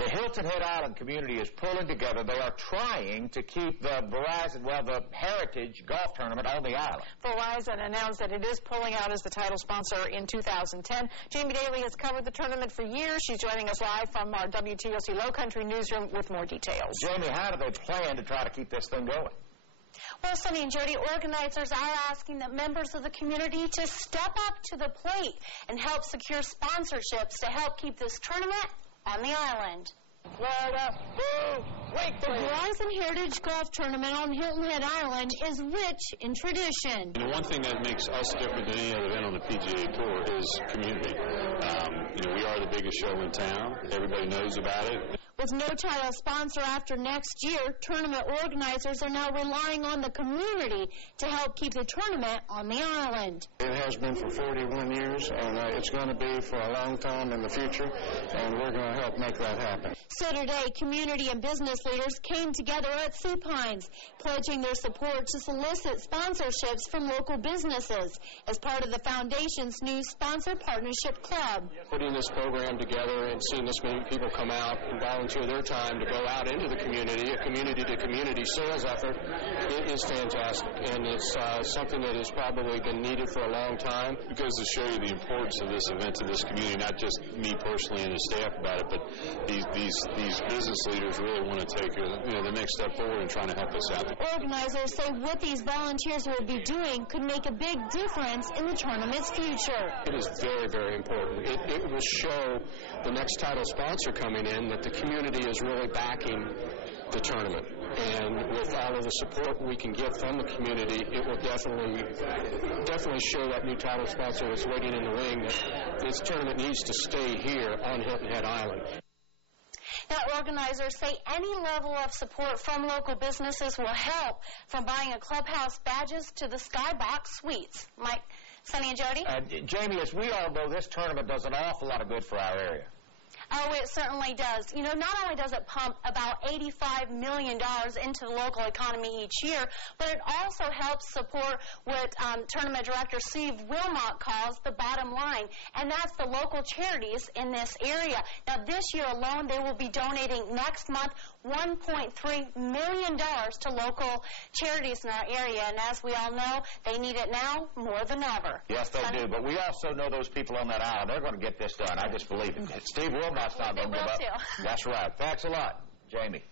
The Hilton Head Island community is pulling together. They are trying to keep the the Heritage Golf Tournament on the island. Verizon announced that it is pulling out as the title sponsor in 2010. Jamie Daly has covered the tournament for years. She's joining us live from our WTOC Low Country newsroom with more details. Jamie, how do they plan to try to keep this thing going? Well, Sonny and Jody, organizers are asking that members of the community to step up to the plate and help secure sponsorships to help keep this tournament on the island. The Verizon Heritage Golf Tournament on Hilton Head Island is rich in tradition. The one thing that makes us different than any other event on the PGA Tour is community. We are the biggest show in town. Everybody knows about it. With no title sponsor after next year, tournament organizers are now relying on the community to help keep the tournament on the island. It has been for 41 years, and it's going to be for a long time in the future, and we're going to help make that happen. So today, community and business leaders came together at Sea Pines, pledging their support to solicit sponsorships from local businesses as part of the Foundation's new Sponsor Partnership Club. Putting this program together and seeing this many people come out and volunteer their time to go out into the community, a community-to-community sales effort, it is fantastic. And it's something that has probably been needed for a long time. It goes to show you the importance of this event to this community, not just me personally and the staff about it, but these business leaders really want to take the next step forward and trying to help us out. Organizers say what these volunteers will be doing could make a big difference in the tournament's future. It is very, very important. It will show the next title sponsor coming in that the community is really backing the tournament. And with all of the support we can get from the community, it will definitely show that new title sponsor that's waiting in the wing that this tournament needs to stay here on Hilton Head Island. Now, organizers say any level of support from local businesses will help, from buying a clubhouse badges to the Skybox suites. Mike, Sonny, and Jody? Jamie, as we all know, this tournament does an awful lot of good for our area. Oh, it certainly does. Not only does it pump about $85 million into the local economy each year, but it also helps support what Tournament Director Steve Wilmot calls the bottom line, and that's the local charities in this area. Now, this year alone, they will be donating next month $1.3 million to local charities in our area, and as we all know, they need it now more than ever. Yes, they do, but we also know those people on that island. They're going to get this done. I just believe it. Steve Wilmot's not going to give up. Too. That's right. Thanks a lot, Jamie.